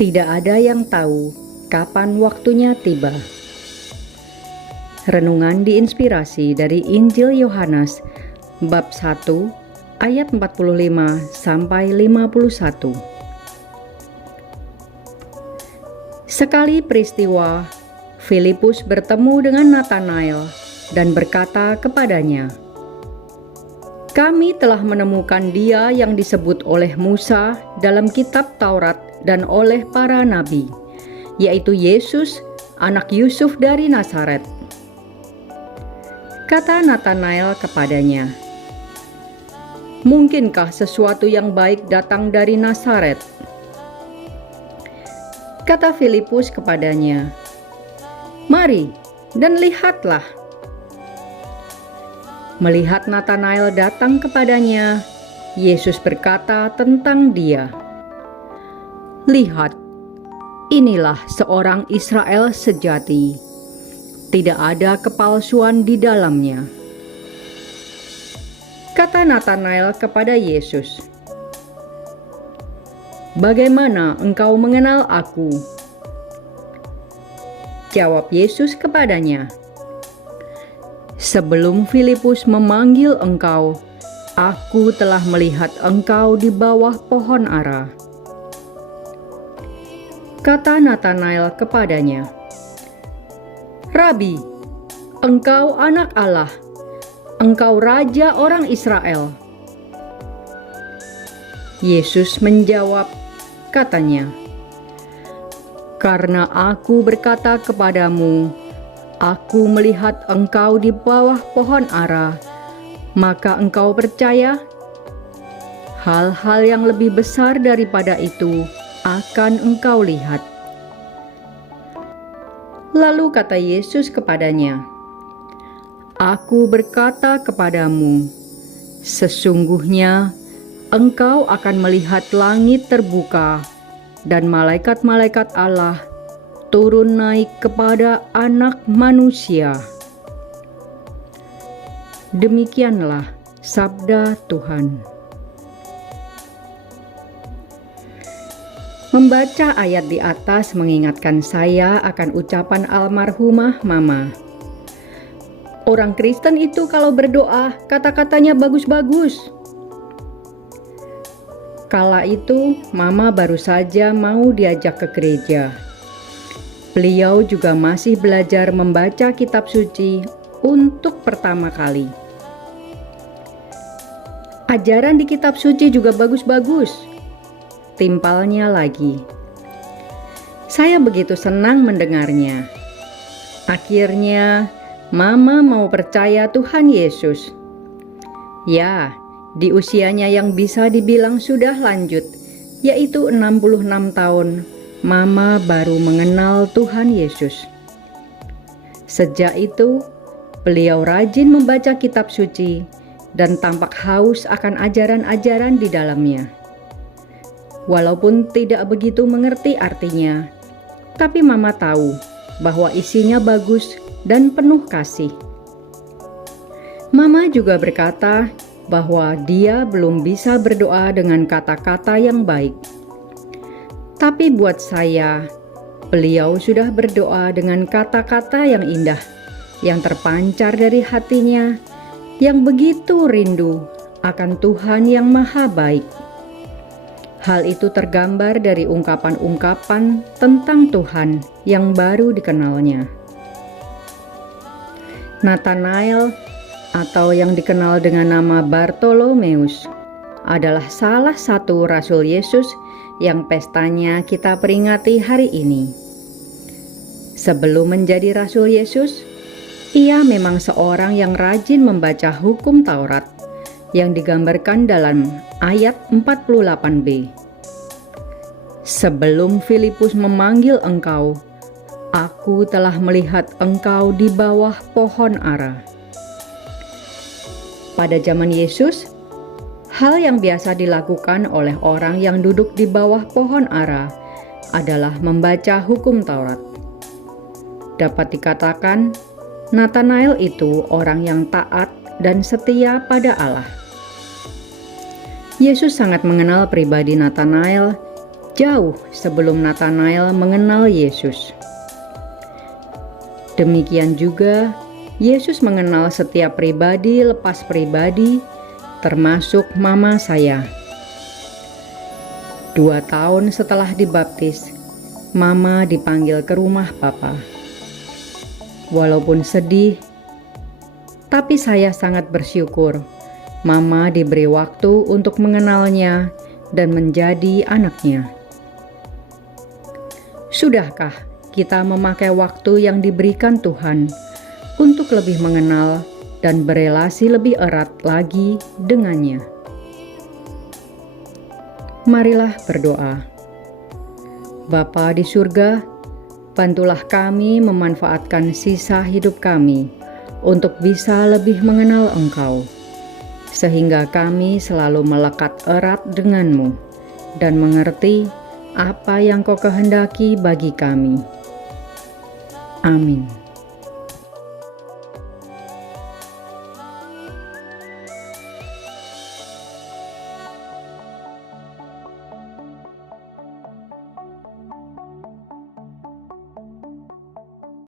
Tidak ada yang tahu kapan waktunya tiba. Renungan diinspirasi dari Injil Yohanes bab 1 ayat 45 sampai 51. Sekali peristiwa, Filipus bertemu dengan Natanael dan berkata kepadanya, "Kami telah menemukan Dia yang disebut oleh Musa dalam kitab Taurat dan oleh para nabi, yaitu Yesus, anak Yusuf dari Nazaret." Kata Natanael kepadanya, "Mungkinkah sesuatu yang baik datang dari Nazaret?" Kata Filipus kepadanya, "Mari dan lihatlah." Melihat Natanael datang kepadanya, Yesus berkata tentang dia, "Lihat, inilah seorang Israel sejati. Tidak ada kepalsuan di dalamnya." Kata Natanael kepada Yesus, "Bagaimana engkau mengenal aku?" Jawab Yesus kepadanya, "Sebelum Filipus memanggil engkau, aku telah melihat engkau di bawah pohon ara." Kata Natanael kepadanya, "Rabi, engkau anak Allah, engkau raja orang Israel." Yesus menjawab, katanya, "Karena aku berkata kepadamu, aku melihat engkau di bawah pohon ara, maka engkau percaya? Hal-hal yang lebih besar daripada itu akan engkau lihat." Lalu kata Yesus kepadanya, "Aku berkata kepadamu, sesungguhnya engkau akan melihat langit terbuka dan malaikat-malaikat Allah turun naik kepada Anak Manusia." Demikianlah sabda Tuhan. Membaca ayat di atas mengingatkan saya akan ucapan almarhumah Mama. Orang Kristen itu kalau berdoa, kata-katanya bagus-bagus. Kala itu, Mama baru saja mau diajak ke gereja. Beliau juga masih belajar membaca kitab suci untuk pertama kali. Ajaran di kitab suci juga bagus-bagus, timpalnya lagi. Saya begitu senang mendengarnya. Akhirnya, Mama mau percaya Tuhan Yesus. Ya, di usianya yang bisa dibilang sudah lanjut, yaitu 66 tahun, Mama baru mengenal Tuhan Yesus. Sejak itu, beliau rajin membaca kitab suci dan tampak haus akan ajaran-ajaran di dalamnya. Walaupun tidak begitu mengerti artinya, tapi Mama tahu bahwa isinya bagus dan penuh kasih. Mama juga berkata bahwa dia belum bisa berdoa dengan kata-kata yang baik. Tapi buat saya, beliau sudah berdoa dengan kata-kata yang indah, yang terpancar dari hatinya, yang begitu rindu akan Tuhan yang Maha Baik. Hal itu tergambar dari ungkapan-ungkapan tentang Tuhan yang baru dikenalnya. Natanael, atau yang dikenal dengan nama Bartolomeus, adalah salah satu Rasul Yesus yang pestanya kita peringati hari ini. Sebelum menjadi Rasul Yesus, ia memang seorang yang rajin membaca hukum Taurat yang digambarkan dalam ayat 48b. "Sebelum Filipus memanggil engkau, aku telah melihat engkau di bawah pohon ara." Pada zaman Yesus, hal yang biasa dilakukan oleh orang yang duduk di bawah pohon ara adalah membaca hukum Taurat. Dapat dikatakan, Natanael itu orang yang taat dan setia pada Allah. Yesus sangat mengenal pribadi Natanael, jauh sebelum Nathanael mengenal Yesus. Demikian juga, Yesus mengenal setiap pribadi lepas pribadi, termasuk mama saya. 2 tahun setelah dibaptis, Mama dipanggil ke rumah Papa. Walaupun sedih, tapi saya sangat bersyukur Mama diberi waktu untuk mengenalnya dan menjadi anaknya. Sudahkah kita memakai waktu yang diberikan Tuhan untuk lebih mengenal dan berelasi lebih erat lagi dengannya? Marilah berdoa. Bapa di surga, bantulah kami memanfaatkan sisa hidup kami untuk bisa lebih mengenal Engkau, sehingga kami selalu melekat erat denganmu dan mengerti apa yang Kau kehendaki bagi kami. Amin.